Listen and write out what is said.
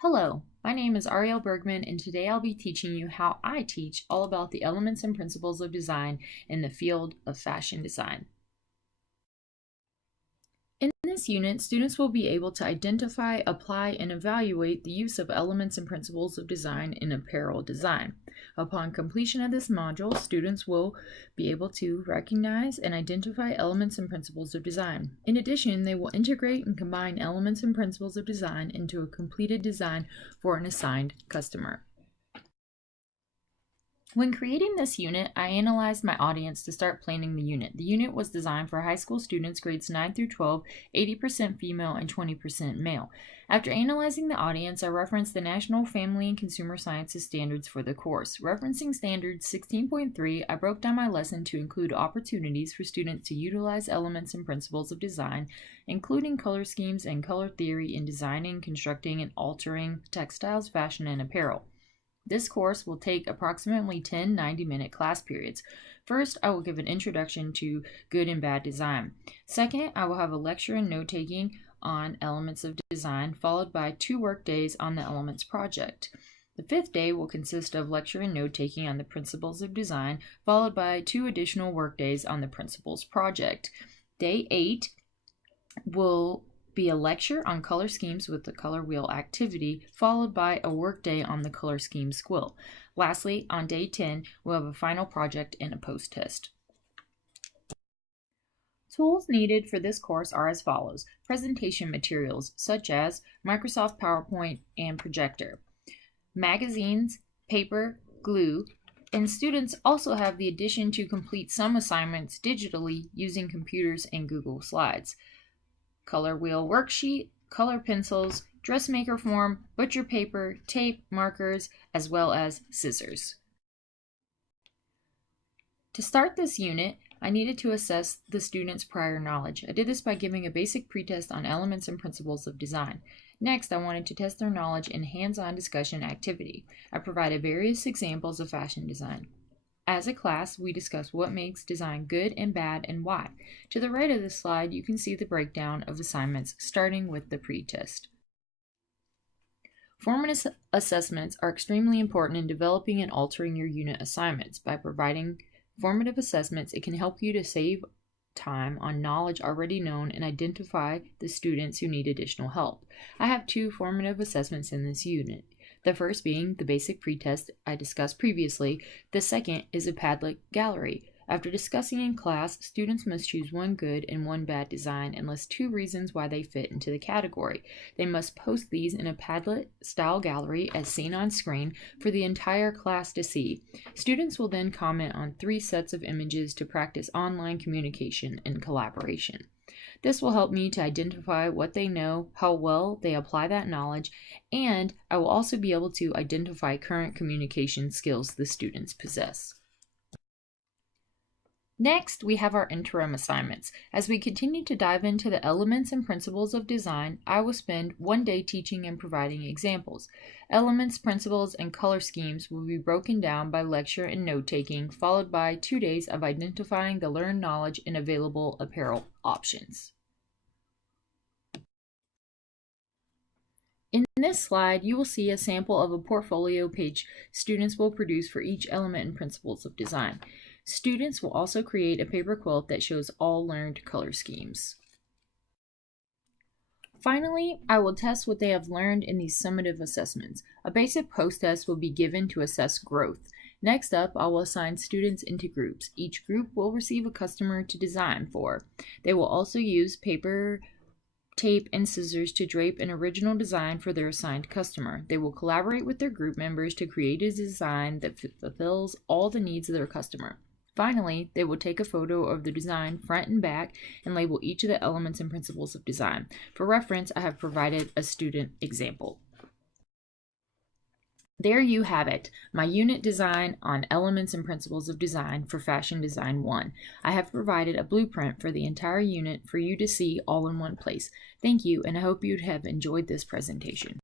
Hello, my name is Ariel Bergman, and today I'll be teaching you how I teach all about the elements and principles of design in the field of fashion design. In this unit, students will be able to identify, apply, and evaluate the use of elements and principles of design in apparel design. Upon completion of this module, students will be able to recognize and identify elements and principles of design. In addition, they will integrate and combine elements and principles of design into a completed design for an assigned customer. When creating this unit, I analyzed my audience to start planning the unit. The unit was designed for high school students grades 9 through 12, 80% female and 20% male. After analyzing the audience, I referenced the National Family and Consumer Sciences standards for the course. Referencing standards 16.3, I broke down my lesson to include opportunities for students to utilize elements and principles of design, including color schemes and color theory in designing, constructing, and altering textiles, fashion, and apparel. This course will take approximately 10 90-minute class periods. First, I will give an introduction to good and bad design. Second, I will have a lecture and note-taking on elements of design, followed by 2 work days on the elements project. The 5th day will consist of lecture and note-taking on the principles of design, followed by 2 additional work days on the principles project. Day 8 will be a lecture on color schemes with the color wheel activity, followed by a workday on the color schemes quill. Lastly, on day 10, we'll have a final project and a post-test. Tools needed for this course are as follows: presentation materials such as Microsoft PowerPoint and projector, magazines, paper, glue, and students also have the addition to complete some assignments digitally using computers and Google Slides. Color wheel worksheet, color pencils, dressmaker form, butcher paper, tape, markers, as well as scissors. To start this unit, I needed to assess the student's prior knowledge. I did this by giving a basic pretest on elements and principles of design. Next, I wanted to test their knowledge in hands-on discussion activity. I provided various examples of fashion design. As a class, we discuss what makes design good and bad and why. To the right of this slide, you can see the breakdown of assignments, starting with the pretest. Formative assessments are extremely important in developing and altering your unit assignments. By providing formative assessments, it can help you to save time on knowledge already known and identify the students who need additional help. I have 2 formative assessments in this unit. The first being the basic pretest I discussed previously. The second is a Padlet gallery. After discussing in class, students must choose 1 good and 1 bad design and list 2 reasons why they fit into the category. They must post these in a Padlet-style gallery as seen on screen for the entire class to see. Students will then comment on 3 sets of images to practice online communication and collaboration. This will help me to identify what they know, how well they apply that knowledge, and I will also be able to identify current communication skills the students possess. Next, we have our interim assignments. As we continue to dive into the elements and principles of design, I will spend 1 day teaching and providing examples. Elements, principles, and color schemes will be broken down by lecture and note-taking, followed by 2 days of identifying the learned knowledge and available apparel options. In this slide, you will see a sample of a portfolio page students will produce for each element and principles of design. Students will also create a paper quilt that shows all learned color schemes. Finally, I will test what they have learned in these summative assessments. A basic post-test will be given to assess growth. Next up, I will assign students into groups. Each group will receive a customer to design for. They will also use paper, tape, and scissors to drape an original design for their assigned customer. They will collaborate with their group members to create a design that fulfills all the needs of their customer. Finally, they will take a photo of the design front and back and label each of the elements and principles of design. For reference, I have provided a student example. There you have it, my unit design on elements and principles of design for Fashion Design 1. I have provided a blueprint for the entire unit for you to see all in one place. Thank you, and I hope you have enjoyed this presentation.